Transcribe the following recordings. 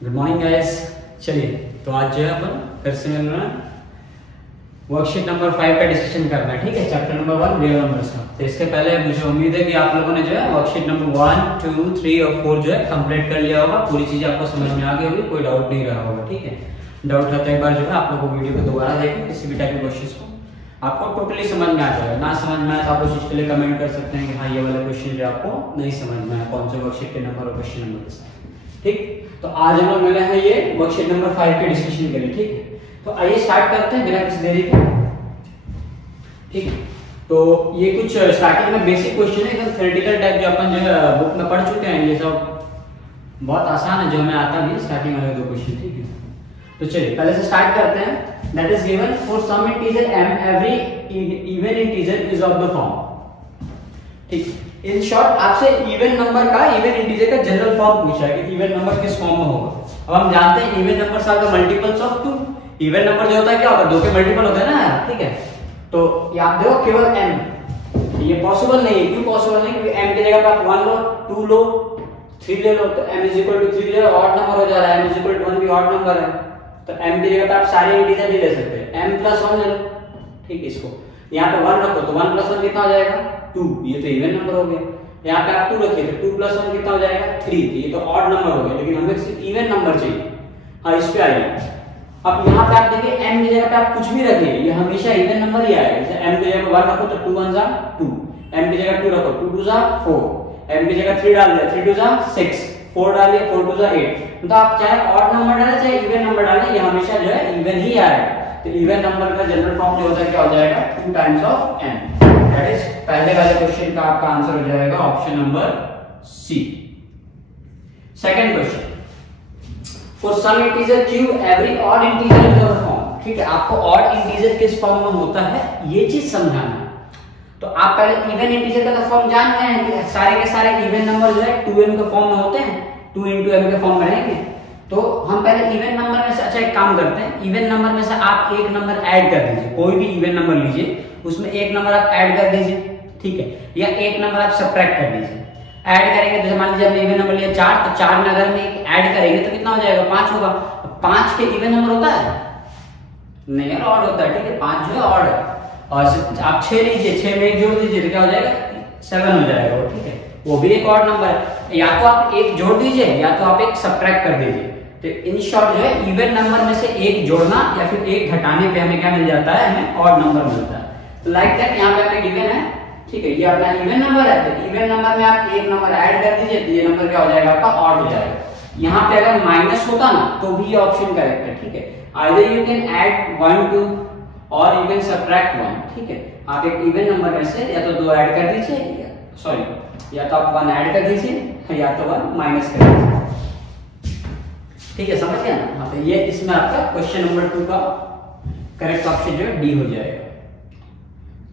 Good morning guys. चलिए तो आज जो है अपन फिर से मिल रहे हैं, वर्कशीट नंबर 5 का डिस्कशन करना है। ठीक है, चैप्टर नंबर 1 रियल नंबर्स का। तो इसके पहले मुझे उम्मीद है कि आप लोगों ने जो है वर्कशीट नंबर 1, 2, 3 और 4 जो है कंप्लीट कर लिया होगा। पूरी चीजें आपको समझ में आ गई होगी, कोई डाउट नहीं रहा होगा। ठीक है, डाउट रहता है एक बार जो है आप लोगों को वीडियो को दोबारा देखें, किसी भी टाइप के क्वेश्चन को आपको टोटली समझ में आ जाएगा। ना समझ में आए तो आप उस चीज के लिए कमेंट कर सकते हैं कि हाँ ये वाला क्वेश्चन जो आपको नहीं समझ में आया, कौन से वर्कशीट के नंबर और क्वेश्चन नंबर के साथ। ठीक, तो आज हम लोग मिले हैं ये वर्कशीट नंबर 5 के डिस्कशन के लिए। ठीक है, तो आइए स्टार्ट करते हैं बिना किसी देरी के। ठीक है, तो ये कुछ स्टार्टिंग में बेसिक क्वेश्चन है, एकदम थ्योरेटिकल टाइप जो अपन जो है बुक में पढ़ चुके हैं। ये सब बहुत आसान है, जो हमें आता भी है स्टार्टिंग वाले दो क्वेश्चन। ठीक है, तो चलिए पहले से स्टार्ट करते हैं। That is given for some integer m every even integer is of the form. ठीक, इन शॉर्ट आपसे इवन नंबर का, इवन इंटीजर का जनरल फॉर्म पूछा है कि इवन नंबर किस फॉर्म में होगा। अब हम जानते हैं even numbers are the multiples of 2। Even number जो होता है क्या होता है, 2 के मल्टीपल होते हैं ना। ठीक है, तो याद देखो केवल m, ये पॉसिबल नहीं है। क्यों पॉसिबल नहीं? क्योंकि m की जगह पर आप 1 लो, 2 लो, 3 ले लो, तो m = 3 जो है ऑड नंबर हो जा रहा है, m = 1 भी ऑड नंबर है। तो m की जगह पे आप सारे इंटीजर नहीं ले सकते, m + 1 ले लो। ठीक, इसको यहाँ पे 1 रखो तो 1 + 1 कितना हो जाएगा 2, ये तो इवन नंबर हो गया। यहाँ पे आप 2 रखिए तो 2 + 1 कितना हो जाएगा 3, ये तो ऑड नंबर हो गया। लेकिन हमें सिर्फ इवन नंबर चाहिए। हाँ, इस पे आइए। अब यहाँ पे आप देखिए m की जगह पे आप कुछ भी रखिए, ये हमेशा इवन नंबर ही आएगा। जैसे m की जगह 1 रखो तो 2 1 = 2, m की जगह 2 रखो 2 2 = 4, m की जगह 3 डाल दिया 3 2 = 6, 4 डालिए 4 2 = 8। तो आप चाहे ऑड नंबर डालें चाहे इवन नंबर डालें, ये हमेशा जो है इवन ही आएगा। तो इवन नंबर का जनरल फॉर्म जो होता है क्या हो जाएगा 2 times of m। That is पहले वाले क्वेश्चन का आपका आंसर हो जाएगा option number C. Second question, for some integer q every odd integer is of form. ठीक है, आपको ऑड इंटीजर किस फॉर्म में होता है ये चीज समझाना है। तो आप पहले इवन इंटीजर का तो फॉर्म जान गए हैं कि सारे के सारे इवन नंबर जो है 2m के फॉर्म में होते हैं, 2 × m के फॉर्म में रहेंगे। तो हम पहले इवन नंबर में से, अच्छा एक काम करते हैं, इवन नंबर में से आप एक नंबर ऐड कर दीजिए। कोई भी इवन नंबर लीजिए, उसमें एक नंबर आप ऐड कर दीजिए। ठीक है, या एक नंबर आप सबट्रैक्ट कर दीजिए। ऐड करेंगे तो मान लीजिए आपने इवन नंबर लिया 4, तो 4 में अगर हम एक ऐड करेंगे तो कितना हो जाएगा 5 होगा। 5 के इवन नंबर होता है नहीं यार, ऑड होता है। ठीक है, 5 जो है ऑड है। और आप 6 लीजिए, 6 में एक जोड़ दीजिए तो क्या हो जाएगा 7 हो जाएगा वो। ठीक है, वो भी एक ऑड नंबर है। या तो आप एक जोड़ दीजिए या तो आप एक सबट्रैक्ट कर दीजिए। तो इन शॉर्ट जो है इवन नंबर में से एक जोड़ना या फिर एक घटाने पे हमें क्या मिल जाता है, हमें ऑड नंबर मिलता है। तो लाइक दैट यहाँ पे हमें गिवन है। ठीक है, ये अपना इवन नंबर है, तो इवन नंबर में आप एक नंबर ऐड कर दीजिए तो ये नंबर क्या हो जाएगा आपका ऑड हो जाएगा। यहाँ पे अगर माइनस होता ना तो भी ऑप्शन करेक्ट है। ठीक है, आइदर यू कैन ऐड 1 2 और यू कैन सबट्रैक्ट 1। ठीक है, आप एक इवन नंबर में से या तो 2 ऐड कर दीजिए, सॉरी या तो आप 1 ऐड कर दीजिए या तो 1 माइनस कर दीजिए। ठीक है, समझ गया ना। हाँ, तो ये इसमें आपका क्वेश्चन नंबर 2 का करेक्ट ऑप्शन जो है डी हो जाएगा।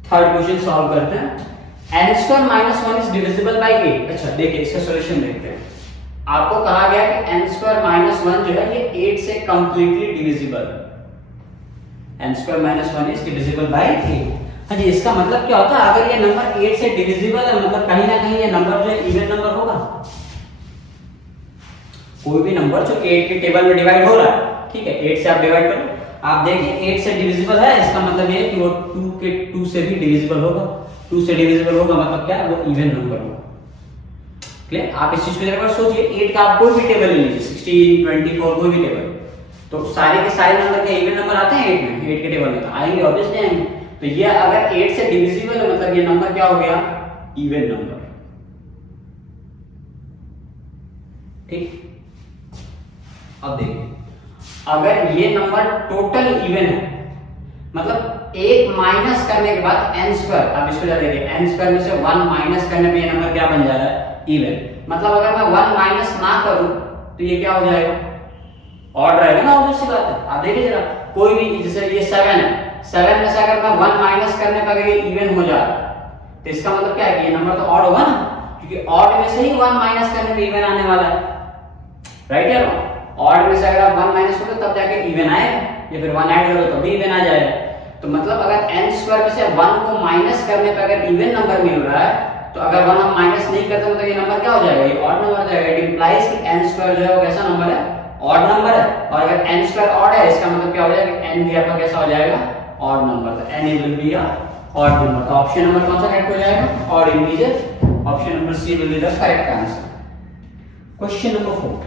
थर्ड क्वेश्चन सॉल्व करते हैं। n² - 1 is divisible by 8। अच्छा देखिए इसका सॉल्यूशन देखते हैं। आपको कहा गया कि n² - 1 जो है ये 8 से कंप्लीटली डिविजिबल है। n² - 1 is divisible by 8। हाँ जी, इसका मतलब क्या होता है, अगर ये नंबर 8 से डिविजिबल है मतलब कहीं ना कहीं ये नंबर जो है इवन नंबर होगा। कोई भी नंबर जो 8 के टेबल में डिवाइड हो रहा है, ठीक है, 8 से आप डिवाइड करो, आप देखिए 8 से डिविजिबल है, इसका मतलब ये है कि वो 2 से भी डिविजिबल होगा। 2 से डिविजिबल होगा मतलब क्या, वो इवन नंबर होगा। क्लियर? आप इस चीज को जरा सोचिए, 8 का आप कोई भी टेबल ले लीजिए, 16 24 कोई भी टेबल, तो सारे के सारे नंबर के इवन नंबर आते हैं 8 में, 8 के टेबल में तो आएंगे, ऑब्वियसली आएंगे। तो ये अगर 8 से डिविजिबल है मतलब ये नंबर क्या हो गया, इवन नंबर। ठीक, अब देखिए अगर ये नंबर टोटल इवन है मतलब 1 माइनस करने के बाद n², अब इसको जरा देखिए, n² में से 1 माइनस करने पे ये नंबर क्या बन जा रहा है, इवन। मतलब अगर मैं 1 माइनस ना करूं तो ये क्या हो जाएगा, ऑड रहेगा ना, ऑब्वियस सी बात है। आप देखिए जरा, कोई भी जैसे ये 7 है, 7 में से अगर मैं 1 माइनस करने पर अगर ये इवन हो जा रहा है तो इसका मतलब क्या है कि ये नंबर तो ऑड होगा ना, क्योंकि ऑड में से ही 1 माइनस करने पे इवन आने वाला है। राइट या रॉन्ग? ऑड में से अगर आप 1 माइनस करोगे तब जाके इवन आएगा, या फिर 1 ऐड करो तो भी इवन आ जाएगा। तो मतलब अगर n² में से 1 को माइनस करने पे अगर इवन नंबर मिल रहा है तो अगर 1 हम माइनस नहीं करते तो ये नंबर क्या हो जाएगा, ये ऑड नंबर हो जाएगा। इट इंप्लाइज कि n² जो है वो कैसा नंबर है, ऑड नंबर है, और अगर n स्क्वायर ऑड है इसका मतलब क्या हो जाएगा, n भी आपका कैसा हो जाएगा, ऑड नंबर। तो n will be a odd number. तो ऑप्शन नंबर कौन सा करेक्ट हो जाएगा, odd integer. Option number C will be the correct answer. Question number 4।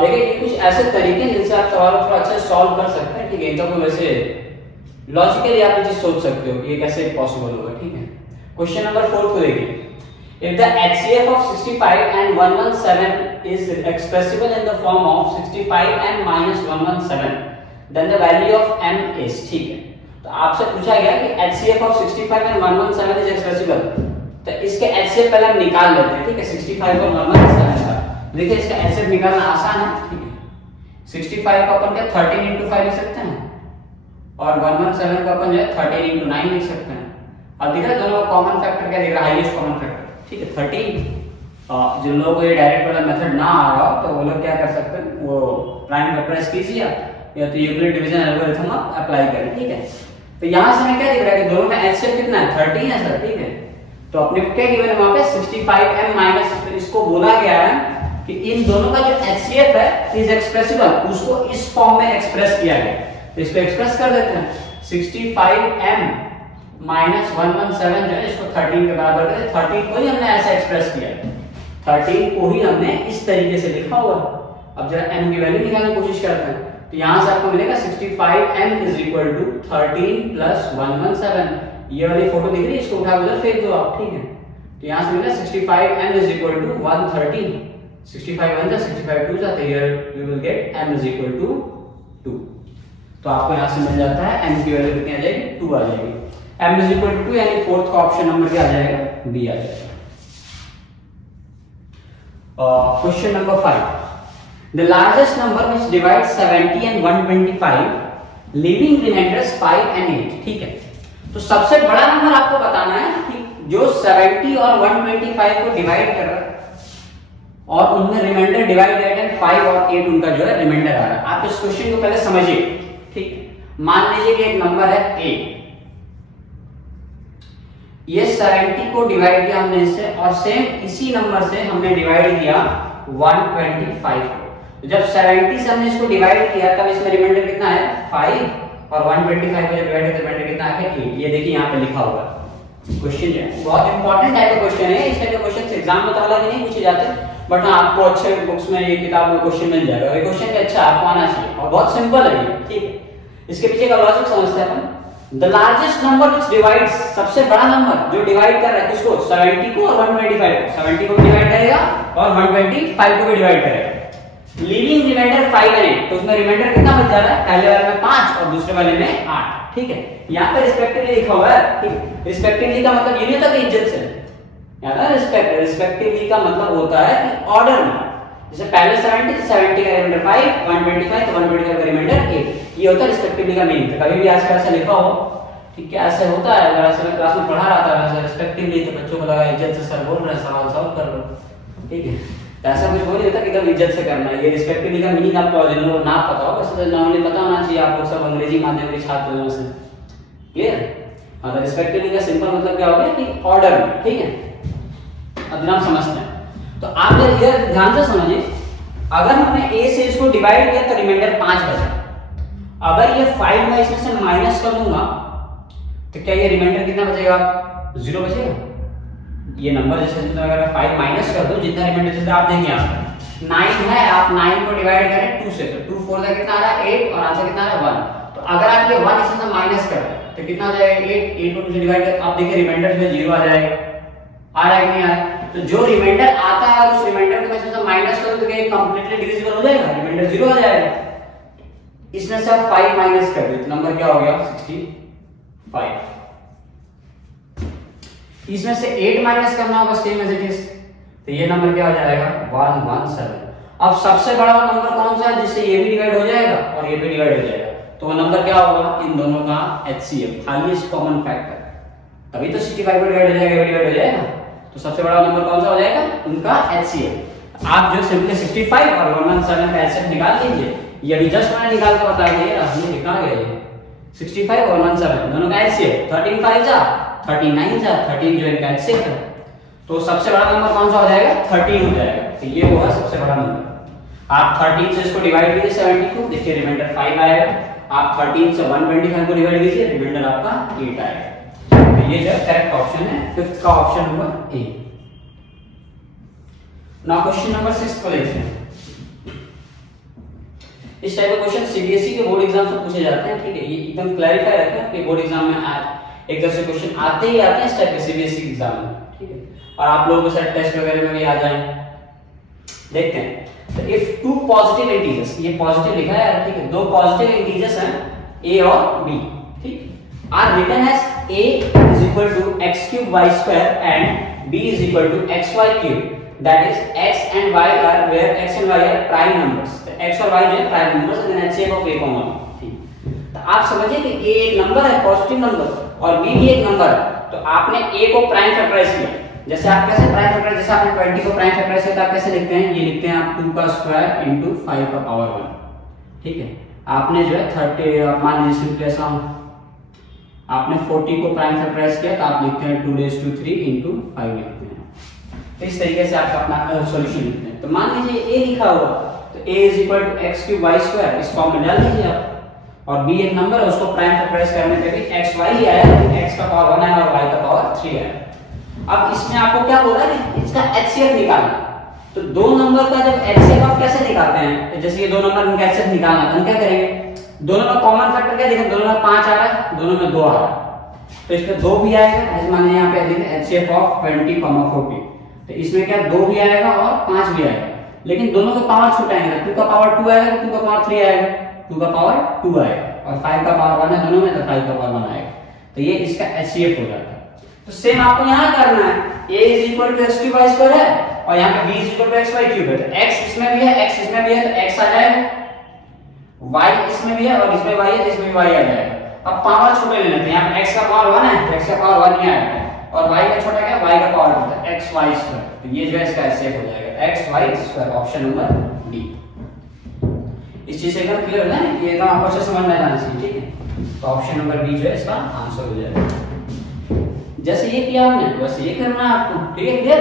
देखिए ये कुछ ऐसे तरीके हैं जिनसे आप सवाल थोड़ा अच्छा सॉल्व कर सकते हैं, ठीक है। इनका कोई वैसे लॉजिकली आप ये चीज सोच सकते हो कि ये कैसे पॉसिबल होगा, ठीक है। क्वेश्चन नंबर 4 को देखिए। If the HCF of 65 and 117 is expressible in the form of 65 m minus 117, then the value of m is, ठीक है। तो आपसे पूछा गया कि HCF of 65 and 117 is expressible, तो इसके HCF पहले हम निकाल लेते हैं, ठीक है। 65 और 117 का देखिए इसका HCF निकालना आसान है, ठीक है। 65 को अपन क्या 13 into 5 लिख सकते हैं, और 117 को अपन जो है 13 into 9 लिख सकते हैं। अब दिख रहा है दोनों का कॉमन फैक्टर क्या दिख रहा है, हाईएस्ट कॉमन फैक्टर, ठीक है 13। जिन लोगों को ये डायरेक्ट वाला मेथड ना आ रहा हो तो वो लोग क्या कर सकते हैं, वो प्राइम फैक्टराइज कीजिए या तो यूक्लिड डिवीजन एल्गोरिथम आप अप्लाई करें, ठीक है। तो यहां से हमें क्या दिख रहा है कि दोनों का एचसीएफ कितना है, 13 है सर, ठीक है। तो अपने को क्या गिवन है वहां पे 65m माइनस, इसको बोला गया है कि इन दोनों का जो एचसीएफ है इज एक्सप्रेसिबल, उसको इस फॉर्म में एक्सप्रेस किया गया। तो इसको एक्सप्रेस कर देते हैं, 65m माइनस 117 जो है इसको 13 के बराबर करें। 13 को ही हमने ऐसा एक्सप्रेस किया, 13 को ही हमने इस तरीके से लिखा हुआ। अब जरा m की वैल्यू निकालने की कोशिश करते हैं, तो यहां से आपको मिलेगा 65m is equal to 13 plus 117। ये वाली फोटो दिख रही है, इसको उठा उधर फेंक दो आप, ठीक है। तो यहां से मिला 65m इज इक्वल टू 113, 65 1 65 2 जाते हैं, here we will get m is equal to 2। तो आपको यहां से मिल जाता है m की वैल्यू कितनी आ जाएगी, 2 आ जाएगी। m इज इक्वल टू 2 यानी फोर्थ का ऑप्शन नंबर क्या आ जाएगा, बी आ जाएगा। Question number 5। The largest number which divides 70 and 125, leaving remainders 5 and 8, ठीक है। तो सबसे बड़ा नंबर आपको बताना है कि जो 70 और 125 को डिवाइड कर रहा है और उनमें रिमाइंडर डिवाइडेड है 5 और 8 उनका जो है रिमाइंडर आ रहा है। आप इस क्वेश्चन को पहले समझिए, ठीक है। मान लीजिए कि एक नंबर है a, ये 70 को डिवाइड किया हमने इससे, और सेम इसी नंबर से हमने डिवाइड किया 125 को। तो जब 70 से हमने इसको डिवाइड किया तब इसमें रिमाइंडर कितना है 5, और 125 को जब डिवाइड किया तो रिमाइंडर कितना है 8। ये देखिए यहाँ पे लिखा हुआ है। क्वेश्चन जो है बहुत इंपॉर्टेंट टाइप का क्वेश्चन है। इस टाइप के क्वेश्चन एग्जाम में तो हालांकि नहीं पूछे जाते, बट हाँ आपको अच्छे बुक्स में ये किताब में क्वेश्चन मिल जाएगा। ये क्वेश्चन भी अच्छा आपको आना चाहिए और बहुत सिंपल है ये, ठीक है। इसके पीछे का लॉजिक समझते हैं अपन। The largest number which divides, सबसे बड़ा नंबर जो डिवाइड कर रहा है किसको, 70 को और 125 को। 70 को भी डिवाइड करेगा और 125 को भी डिवाइड करेगा। लीविंग रिमाइंडर 5 है, तो उसमें रिमाइंडर कितना बच जा रहा है, पहले वाले में 5 और दूसरे वाले में 8, ठीक है। यहाँ पे रिस्पेक्टिवली लिखा हुआ है, ठीक। रिस्पेक्टिवली का मतलब ये नहीं होता कि इज्जत से, यार रिस्पेक्टिवली का मतलब होता है कि ऑर्डर में, जैसे पहले 70 तो 70 का रिमाइंडर 5, 125 तो 125 का रिमाइंडर 8। ये होता है रिस्पेक्टिवली का मीनिंग। तो कभी भी आजकल ऐसा लिखा हो, ठीक है, ऐसे होता है। अगर ऐसे क्लास में पढ़ा रहा था रिस्पेक्टिवली, तो बच्चों को लगा इज्जत से सर बोल रहे हैं, सवाल सॉल्व कर लो, ठीक है। ऐसा कुछ बोल नहीं होता कि एकदम इज्जत से करना है। ये रिस्पेक्टिवली का मीनिंग आपको जिन लोगों को ना पता हो, वैसे तो नॉर्मली पता होना चाहिए। आप लोग सब अंग्रेजी माध्यम के छात्र हो, से क्लियर। हाँ, तो रिस्पेक्टिवली का सिंपल मतलब क्या हो गया कि ऑर्डर में, ठीक है। अब हम समझते हैं, तो आप ये ध्यान से समझिए। अगर हमने a से इसको डिवाइड किया तो रिमाइंडर 5 बचा। अगर ये 5 मैं इसमें से माइनस कर दूंगा तो क्या ये रिमाइंडर कितना बचेगा, 0 बचेगा। ये नंबर जैसे अगर मैं 5 माइनस कर दूं, जितना रिमाइंडर जैसे आप देंगे आप 9 है, आप 9 को डिवाइड करें 2 से, तो 2 4 का कितना आ रहा है 8, और आंसर कितना आ रहा है 1। तो अगर आप ये 1 इसमें माइनस कर दें तो कितना आ जाएगा 8 को 2 से डिवाइड कर, आप देखिए रिमाइंडर में 0 आ जाएगा। आ रहा है कि नहीं आ रहा है। तो जो रिमाइंडर आता है उस रिमाइंडर को मैं इसमें माइनस करूं तो क्या ये कंप्लीटली डिविजिबल हो जाएगा, रिमाइंडर 0 आ जाएगा। इसमें से आप 5 माइनस कर दो तो नंबर क्या हो गया 65। इसमें से 8 माइनस करना होगा सेम एज इट इज, तो ये नंबर क्या हो जाएगा 117। अब सबसे बड़ा नंबर कौन सा है जिससे ये भी डिवाइड हो जाएगा और ये भी डिवाइड हो जाएगा, तो वो नंबर क्या होगा, इन दोनों का HCF, हाईएस्ट कॉमन फैक्टर। तभी तो 65 को डिवाइड हो जाएगा, डिवाइड हो जाएगा। तो सबसे बड़ा नंबर कौन सा हो जाएगा, उनका HCF। आप जो सिंपली 65 और 117 का HCF निकाल लीजिए। ये अभी जस्ट मैंने निकाल के बता दिया, हमने लिखा गया है 65 और 117 दोनों का HCF 13 5 जा 39 जा 13 जो इनका HCF है। तो सबसे बड़ा नंबर कौन सा हो जाएगा 13 हो जाएगा। तो ये होगा सबसे बड़ा नंबर। आप 13 से इसको डिवाइड कीजिए 70 को, देखिए रिमाइंडर 5 आएगा। आप 13 से 125 को डिवाइड कीजिए, रिमाइंडर आपका 8 आएगा। तो ये जो करेक्ट ऑप्शन है, फिफ्थ का option number A. Now question number 6 को देखते हैं। इस टाइप के क्वेश्चन सीबीएसई के बोर्ड एग्जाम से पूछे जाते हैं, ठीक है। ये एकदम क्लैरिफाई रखा है कि बोर्ड एग्जाम में एक तरह से क्वेश्चन आते ही आते हैं इस टाइप के सीबीएसई एग्जाम में, ठीक है। और आप लोगों को शायद टेस्ट वगैरह में भी आ जाए। देखते हैं, तो इफ टू पॉजिटिव इंटीजर्स, ये पॉजिटिव लिखा है, ठीक है, दो पॉजिटिव इंटीजर्स हैं a और b, ठीक, are written as a is equal to x cube y square and b is equal to xy cube, that is x and y are where x and y are prime numbers, तो x और y जो है prime numbers, then HCF of a, ठीक। तो आप समझिए कि a एक नंबर है, पॉजिटिव नंबर, और b भी एक नंबर है। तो आपने a को प्राइम फैक्टराइज किया, जैसे आप कैसे प्राइम फैक्टराइज, जैसे आपने 20 को प्राइम फैक्टराइज किया, आप कैसे लिखते हैं, ये लिखते हैं आप 2 का स्क्वायर इनटू 5 का पावर 1, ठीक है। आपने जो है 30, मान लीजिए सिंपली ऐसा, आपने 40 को प्राइम फैक्टराइज किया, तो आप लिखते हैं 2 raised to 3 इनटू 5 लिखते हैं। तो इस तरीके से आप अपना सॉल्यूशन लिखते हैं। तो मान लीजिए a लिखा हुआ, तो a is equal to x cube y square, इस फॉर्म में डाल दीजिए आप, और b एक नंबर है, उसको प्राइम फैक्टराइज करने पे भी x y ही आया, x का पावर 1 है और y का पावर 3 है। अब इसमें आपको क्या बोला है, इसका HCF निकालना। तो दो नंबर का जब HCF आप कैसे निकालते हैं, तो जैसे ये दो नंबर इनका HCF निकालना, तो हम क्या करेंगे, दोनों में कॉमन फैक्टर क्या देखें, दोनों में 5 आ रहा है, दोनों में 2 आ रहा है, तो इसमें 2 भी आएगा। जैसे मान लीजिए यहाँ पे देखें HCF ऑफ 20, 40, तो इसमें क्या 2 भी आएगा और 5 भी आएगा, लेकिन दोनों का पावर छुटाएंगे, 2 का पावर 2 आएगा, 2 का पावर 3 आएगा, 2 का पावर 2 आएगा, और 5 का पावर 1 है दोनों में, तो 5 का पावर 1 आएगा। तो ये इसका HCF हो जाता है। तो सेम आपको यहाँ करना है, a is equal to x cube y square है, और यहाँ पे b is equal to x y cube है, तो x इसमें भी है, x इसमें भी है, तो x आ जाएगा, y इसमें भी है और इसमें y है, तो इसमें भी y आ जाएगा। अब पावर छोटे ले लेते हैं, यहाँ पे x का पावर 1 है, तो x का पावर 1 ही आएगा, और y का छोटा क्या, y का पावर होता है x y स्क्वायर, तो ये जो है इसका HCF हो जाएगा x y square, option number D. इस चीज से एकदम क्लियर हो जाए, ये एकदम आपको अच्छे समझ में आना चाहिए, ठीक है। तो ऑप्शन नंबर बी जो है इसका आंसर हो जाएगा। जैसे ये किया हमने, वैसे ये करना है आपको, ठीक है, क्लियर,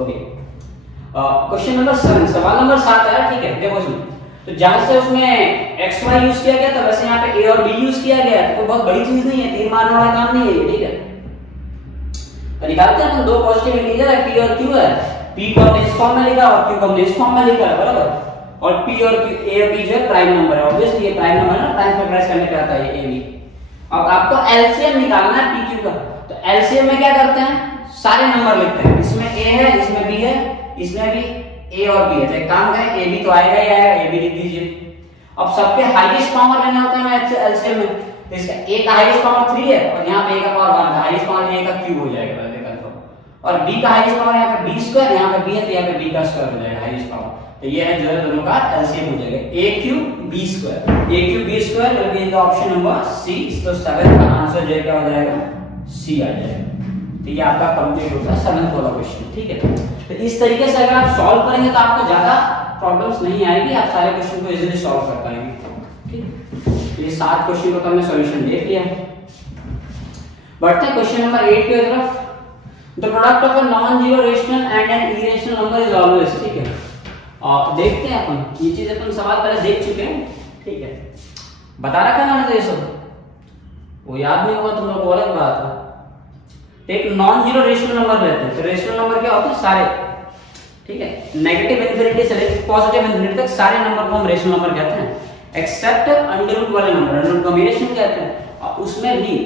ओके। क्वेश्चन नंबर 7, सवाल नंबर 7 है, ठीक है। देखो सुन, तो जहां से उसमें x y यूज किया गया था, वैसे यहाँ पे a और b यूज किया गया है, तो बहुत बड़ी चीज नहीं है, 3 मारने वाला काम नहीं है, ठीक है। तो निकालते हैं, दो पॉजिटिव इंटीजर है p और q है, p को हमने इस फॉर्म में लिखा और q को हमने इस फॉर्म में लिखा है, बराबर। और p और q, a और b जो है प्राइम नंबर है, ऑब्वियसली ये प्राइम नंबर है ना, प्राइम फैक्टराइज करने पे आता है ये a b। अब आपको एलसीएम निकालना है p q का, तो एलसीएम में क्या करते हैं, सारे नंबर लिखते हैं, इसमें a है, इसमें b है, इसमें भी a और b है, तो एक काम करें, a b तो आएगा ही आएगा, a b लिख दीजिए। अब सबके हाईएस्ट पावर लेना होता है ना एलसीएम में, तो इसका a का हाईएस्ट पावर 3 है, और यहाँ पे a का पावर 1 है, हाईएस्ट पावर a का क्यूब हो जाएगा, और b का हाईएस्ट पावर यहाँ पे b स्क्वायर, यहाँ पे b है, तो यहाँ पे b का स्क्वायर हो जाएगा हाईएस्ट पावर। तो ये है जो है दोनों का एलसीएम हो जाएगा, a cube b square, a cube b square, और ये ऑप्शन नंबर सी। तो 7 का आंसर जो है क्या हो जाएगा, सी आ जाएगा। तो ये आपका कंप्लीट होगा 7th वाला क्वेश्चन, ठीक है। तो इस तरीके से अगर आप सॉल्व करेंगे तो आपको ज्यादा प्रॉब्लम्स नहीं आएगी, आप सारे क्वेश्चन को इजीली सॉल्व कर पाएंगे, ठीक। ये 7 क्वेश्चन को हमने सॉल्यूशन देख लिया। बढ़ते हैं क्वेश्चन नंबर 8 की तरफ। The product of a non zero rational and an irrational number is always, ठीक है। और देखते हैं अपन, ये चीज अपन सवाल पहले देख चुके हैं, ठीक है, बता रखा है मैंने, तो ये सब वो याद नहीं होगा तुम लोग को, अलग बात है। एक नॉन जीरो रेशनल नंबर रहते हैं, तो रेशनल नंबर क्या होते हैं, सारे, ठीक है, नेगेटिव इंफिनिटी से लेकर पॉजिटिव इंफिनिटी तक सारे नंबर को हम रेशनल नंबर कहते हैं, एक्सेप्ट अंडर रूट वाले नंबर, अंडर रूट कॉम्बिनेशन कहते हैं। और उसमें भी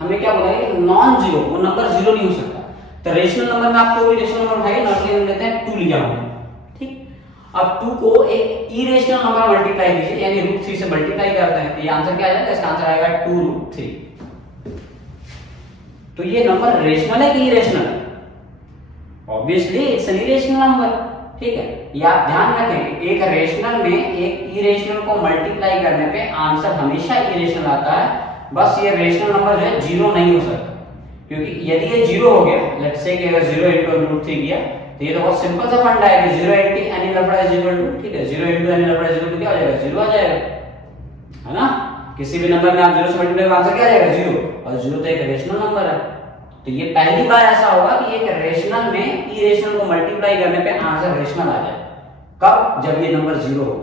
हमें क्या बोला है, नॉन जीरो, वो नंबर जीरो नहीं हो सकता। तो रेशनल नंबर में आप कोई भी रेशनल नंबर उठाइए, नॉर्मली लेते हैं 2 लिया हमने, ठीक। अब 2 को एक इरेशनल नंबर मल्टीप्लाई कीजिए, यानी रूट 3 से मल्टीप्लाई करते हैं, तो ये आंसर क्या आ जाएगा, इसका आंसर आएगा 2 रूट 3। तो ये नंबर रेशनल है कि इरेशनल है, obviously it's an irrational number, ठीक है। ये आप ध्यान रखें, एक रेशनल में एक इरेशनल को मल्टीप्लाई करने पे आंसर हमेशा इरेशनल आता है, बस ये रेशनल नंबर जो है जीरो नहीं हो सकता, क्योंकि यदि ये जीरो हो गया, लेट्स से कि अगर 0 into √3 किया, तो ये तो बहुत सिंपल सा फंडा है कि 0 into any lambda is equal to, ठीक है, 0 into any lambda is equal to क्या हो जाएगा, 0 आ जाएगा, है ना। किसी भी नंबर में आप 0 से मल्टीप्लाई करें आंसर क्या आ जाएगा, 0, और 0 तो एक रेशनल नंबर है। तो ये पहली बार ऐसा होगा कि एक रेशनल में इरेशनल को मल्टीप्लाई करने पे आंसर रेशनल आ जाए, कब? जब ये नंबर जीरो हो।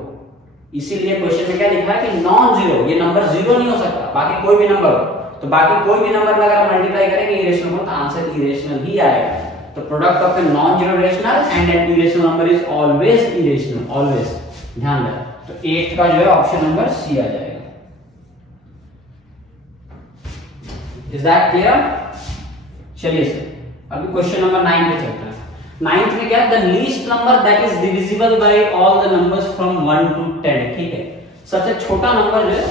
इसीलिए क्वेश्चन में क्या लिखा है कि नॉन जीरो, ये नंबर जीरो नहीं हो सकता, बाकी कोई भी नंबर हो। तो बाकी कोई भी नंबर में अगर मल्टीप्लाई करेंगे इरेशनल हो तो आंसर इरेशनल ही आएगा। तो product of a non zero rational and an irrational number is always irrational, always, ध्यान रखें। तो 8 का जो है ऑप्शन नंबर सी आ जाएगा। Is that clear? चलिए सर अभी क्वेश्चन नंबर 9 पे चलते हैं। 9th में क्या है? The least number that is divisible by all the numbers from 1 to 10, ठीक है। सबसे छोटा नंबर जो है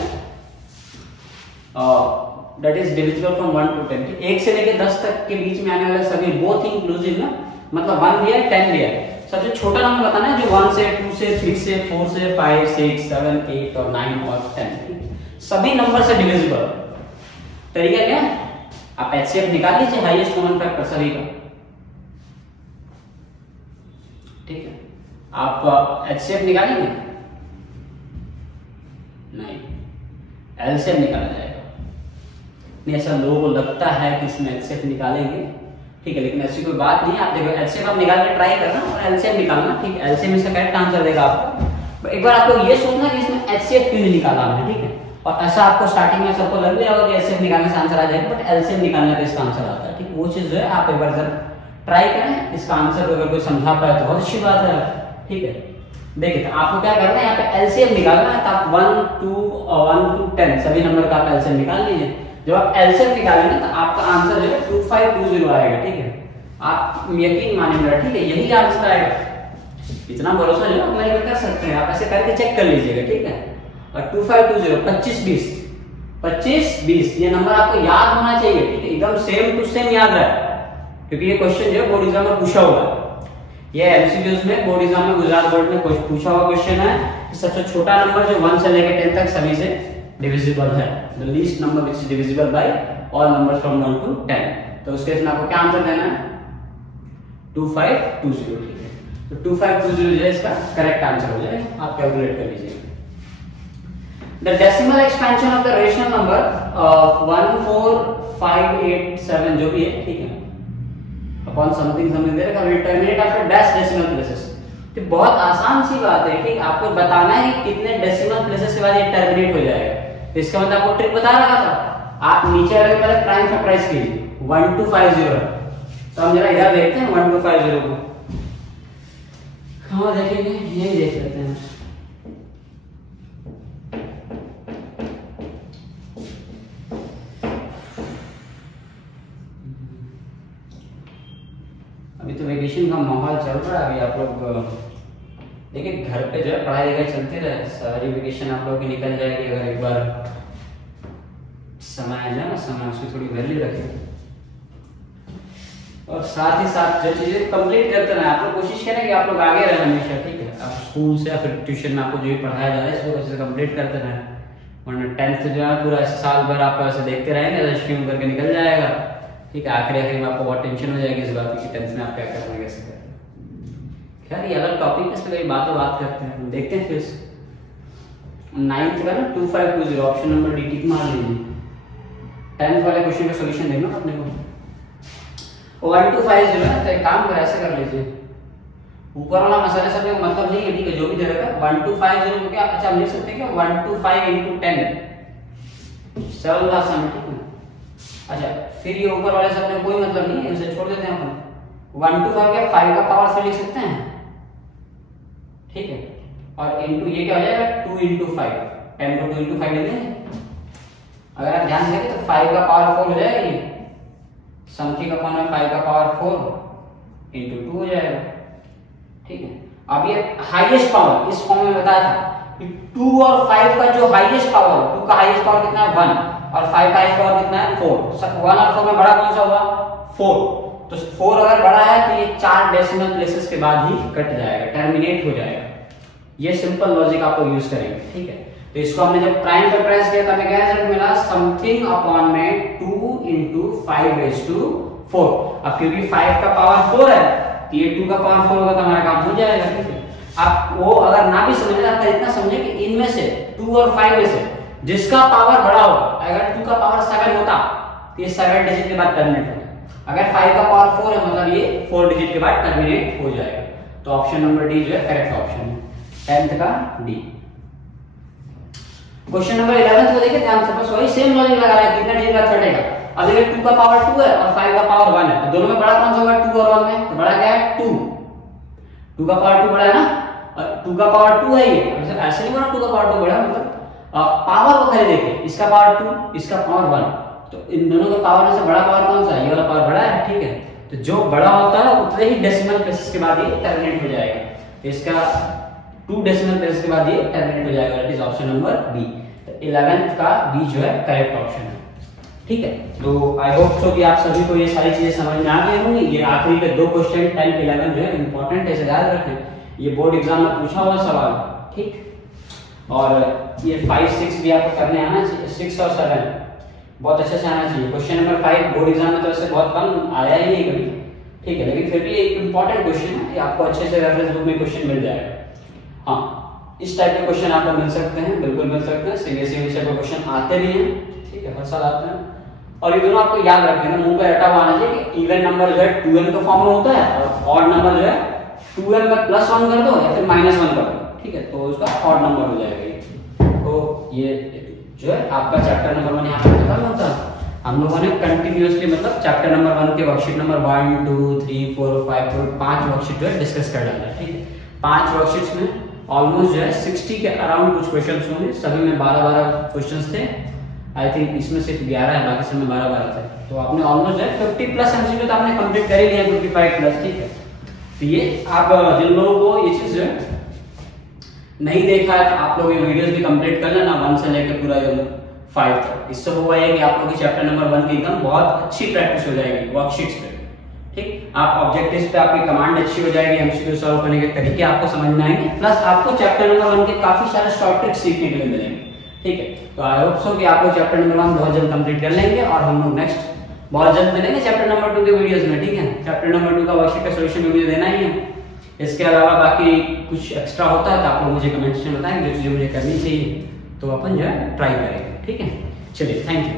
that is divisible from 1 to 10, 1 से लेकर 10 तक के बीच में आने वाले सभी, बोथ इंक्लूसिव ना, मतलब 1 भी है 10 भी है। सबसे छोटा नंबर बताना है जो 1 से 2 से 3 से 4 से 5 6 7 8 और 9 और 10, सभी नंबर से डिविजिबल। तरीका क्या है? आप एचसीएफ निकाल लीजिए, हाईएस्ट कॉमन फैक्टर सभी का, ठीक है। आप एचसीएफ निकालेंगे? नहीं, एलसीएम निकाला जाएगा। नहीं, ऐसा लोगों को लगता है कि इसमें एचसीएफ निकालेंगे, ठीक है, लेकिन ऐसी कोई बात नहीं है। आप देखो एचसीएफ आप निकाल के ट्राई करना और एलसीएम निकालना, ठीक है। एलसीएम इसका करेक्ट आंसर देगा आपको। एक बार आपको ये सोचना कि इसमें एचसीएफ क्यों नहीं निकाला हमने, ठीक है। और ऐसा आपको स्टार्टिंग में सबको लग गया होगा कि एचसीएफ निकालने से आंसर आ जाएगा, बट एलसीएम निकालने पे इसका आंसर आता है, ठीक। वो चीज जो है आप एक बार जरा ट्राई करें, इसका आंसर अगर कोई समझा पाए तो बहुत अच्छी बात है, ठीक है। देखिए तो आपको क्या करना है, यहाँ पे एलसीएम निकालना है। तो आप 1 to 10 सभी नंबर का आप एलसीएम निकाल लीजिए। जब आप एलसीएम निकालेंगे तो आपका आंसर जो है 2520 आएगा, ठीक है। आप यकीन मानिएगा, ठीक है, यही आंसर आएगा। इतना भरोसा जो आप मेरे पे कर सकते हैं, आप ऐसे करके चेक कर लीजिएगा, ठीक है। और 2520 2520 ये नंबर आपको याद होना चाहिए, ठीक है, एकदम सेम टू सेम याद रहे, क्योंकि ये क्वेश्चन जो है बोर्ड एग्जाम में पूछा हुआ है। ये एमसीक्यूज में बोर्ड एग्जाम में गुजरात बोर्ड में पूछा हुआ क्वेश्चन है कि सबसे छोटा नंबर जो 1 से लेकर 10 तक सभी से डिविजिबल है, the least number which is divisible by all numbers from 1 to 10। तो उसके इसमें आपको क्या आंसर देना है? 2520, ठीक है। तो 2520 जो है इसका करेक्ट आंसर हो जाएगा, आप कैलकुलेट कर लीजिए। The decimal expansion of the rational number of 14587 जो भी है, ठीक है, अपॉन समथिंग दे रखा है, terminate after dash decimal places. तो बहुत आसान सी बात है, ठीक, आपको बताना है कि कितने डेसिमल प्लेसेस के बाद ये टर्मिनेट हो जाएगा। तो इसका मतलब आपको ट्रिक बता रहा था, आप नीचे वाले पहले प्राइम फैक्टराइज कीजिए 1250। तो हम जरा इधर देखते हैं 1250 को, हाँ देखेंगे, यही देख लेते हैं। अभी तो वेकेशन का माहौल चल रहा है, अभी आप लोग देखिए घर पे जो है पढ़ाई लिखाई चलती रहे, सारी वेकेशन आप लोगों की निकल जाएगी अगर एक बार समय आ जाए ना, समय उसकी थोड़ी वैल्यू रखें। और साथ ही साथ जो चीजें कंप्लीट करते रहे, आप लोग कोशिश करें कि आप लोग आगे रहें हमेशा, ठीक है। आप स्कूल से या फिर ट्यूशन में आपको जो भी पढ़ाया जा रहा है इसको अच्छे से कंप्लीट करते रहें, वरना 10th जो है पूरा साल भर आप ऐसे देखते रहेंगे स्ट्रीम करके निकल जाएगा, ठीक है। आखिरी में आपको बहुत टेंशन हो जाएगी इस बात की, 10th में आप क्या करना है, कैसे करना। खैर ये अलग टॉपिक है, इस पर कई बात करते हैं, देखते हैं। फिर 9th का ना 2520 ऑप्शन नंबर डी टिक मार लीजिए। 10th वाले क्वेश्चन का सॉल्यूशन देखना अपने को। 1250 है, तो एक काम कर ऐसे कर लीजिए, ऊपर वाला मसाला सब में मतलब नहीं है, ठीक है, जो भी दे रखा है 1250 को क्या, अच्छा हम लिख सकते हैं क्या 125 into 10, सरल भाषा में, ठीक है। अच्छा फिर ये ऊपर वाले सब में कोई मतलब नहीं है, इसे छोड़ देते हैं अपन। 125 के 5 का पावर से लिख सकते हैं, ठीक है। और इनटू ये क्या हो जाएगा 2 into 5, 10 को 2 into 5 ले लेंगे। अगर आप ध्यान देंगे तो 5 का पावर 4 हो जाएगा, ये समथिंग अपॉन में 5 का पावर 4 into 2 हो जाएगा, ठीक है। अब ये हाईएस्ट पावर इस फॉर्म में बताया था कि 2 और 5 का जो हाईएस्ट पावर, 2 का हाईएस्ट पावर कितना है 1 और 5 का हाईएस्ट पावर कितना है 4। 1 और 4 में बड़ा कौन सा होगा 4, तो 4 अगर बड़ा है तो ये 4 डेसिमल प्लेसेस के बाद ही कट जाएगा, टर्मिनेट हो जाएगा। ये सिंपल लॉजिक आपको यूज करेंगे, ठीक है। तो इसको हमने जब प्राइम फैक्टराइज किया तो हमें क्या रिजल्ट मिला, समथिंग अपॉन में 2 into 5⁴। अब क्योंकि 5 का पावर 4 है तो ये 2 का पावर 4 होगा तो हमारा काम हो जाएगा, ठीक है। आप वो अगर ना भी समझे, आप इतना समझे कि इनमें से 2 और 5 में से जिसका पावर बड़ा होगा, अगर 2 का पावर 7 होता तो ये 7 डिजिट के बाद टर्मिनेट होगा। अगर 5 का पावर 4 है मतलब ये 4 डिजिट के बाद टर्मिनेट हो जाएगा। तो ऑप्शन नंबर डी जो है करेक्ट ऑप्शन है, 10th का डी। क्वेश्चन नंबर 11 को देखिए ध्यान से, बस वही सेम लॉजिक लगा रहा है, कितना डिजिट का थर्ड है। अब देखिए 2 का पावर 2 है और 5 का पावर 1 है, तो दोनों में बड़ा कौन सा होगा 2 और 1 में? तो बड़ा क्या है 2, 2 का पावर 2 बड़ा है ना, और 2 का पावर 2 है ये, ऐसे नहीं बोला 2 का पावर 2 बड़ा, मतलब पावर को खाली देखिए, इसका पावर 2 इसका पावर 1, तो इन दोनों का पावर में से बड़ा पावर कौन सा है? ये वाला पावर बड़ा है, ठीक है। तो जो बड़ा होता है उतने ही डेसिमल प्लेसेस के बाद ये टर्मिनेट हो जाएगा, तो इसका 2 डेसिमल प्लेसेस के बाद ये टर्मिनेट हो जाएगा, that is option number B. तो 11th का बी जो है करेक्ट ऑप्शन है, ठीक है। तो आई होप सो कि आप सभी को ये सारी चीजें समझ में आ गई होंगी। ये आखिरी के 2 क्वेश्चन 10 11 जो है इंपॉर्टेंट है, इसे याद रखें, ये बोर्ड एग्जाम में पूछा हुआ सवाल, ठीक। और ये 5 6 भी आपको करने आना चाहिए, 6 और 7 बहुत अच्छे से आना चाहिए। क्वेश्चन नंबर 5 बोर्ड एग्जाम में तो ऐसे बहुत कम आया ही नहीं कभी, ठीक है, लेकिन फिर भी एक इंपॉर्टेंट क्वेश्चन है, आपको अच्छे से रेफरेंस बुक में क्वेश्चन मिल जाएगा। हाँ, इस टाइप के क्वेश्चन आपको मिल सकते हैं, बिल्कुल मिल सकते हैं, सीबीएसई विषय के क्वेश्चन आते भी हैं, ठीक है, हर साल आते हैं। और ये दोनों आपको याद रखना, मुंह पे रटा हुआ आना चाहिए कि इवन नंबर जो है 2n के फॉर्म में होता है, और ऑड नंबर जो है 2n में +1 कर दो या फिर -1 कर दो, ठीक है, तो उसका ऑड नंबर हो जाएगा ये। तो ये जो है आपका चैप्टर नंबर 1 यहाँ पे खत्म होता है। हम लोगों ने कंटिन्यूअसली मतलब चैप्टर नंबर 1 के वर्कशीट नंबर 1 2 3 4 5 5 वर्कशीट जो है डिस्कस कर डाला, ठीक है। 5 वर्कशीट्स में ऑलमोस्ट जो है 60 के अराउंड कुछ क्वेश्चंस होंगे, सभी में 12 क्वेश्चंस थे। आई थिंक इसमें सिर्फ 11 है, बाकी सब में 12 थे। तो आपने ऑलमोस्ट जो है 50 प्लस एमसीक्यू तो आपने कंप्लीट कर ही लिया, 55 प्लस, ठीक है। तो ये आप जिन लोगों को ये चीज जो है नहीं देखा है, तो आप लोग ये वीडियोस भी कंप्लीट कर लेना 1 से लेकर पूरा एकदम 5 तक। इससे होगा ये कि आप लोगों की चैप्टर नंबर 1 की एकदम बहुत अच्छी प्रैक्टिस हो जाएगी वर्कशीट्स पे, ठीक। आप ऑब्जेक्टिव्स पे आपकी कमांड अच्छी हो जाएगी, एमसीक्यू सॉल्व करने के तरीके आपको समझ में आएंगे, प्लस आपको चैप्टर नंबर 1 के काफी सारे शॉर्ट ट्रिक्स सीखने के लिए मिलेंगे, ठीक है। तो आई होप सो कि आप लोग चैप्टर नंबर 1 बहुत जल्द कंप्लीट कर लेंगे, और हम लोग नेक्स्ट बहुत जल्द मिलेंगे चैप्टर नंबर 2 के वीडियोस में, ठीक है। चैप्टर नंबर 2 का वर्कशीट का सॉल्यूशन भी मुझे देना ही है। इसके अलावा बाकी कुछ एक्स्ट्रा होता है तो आप लोग मुझे कमेंट्स में बताएं, जो चीजें मुझे करनी चाहिए तो अपन जो है ट्राई करेंगे, ठीक है। चलिए, थैंक यू।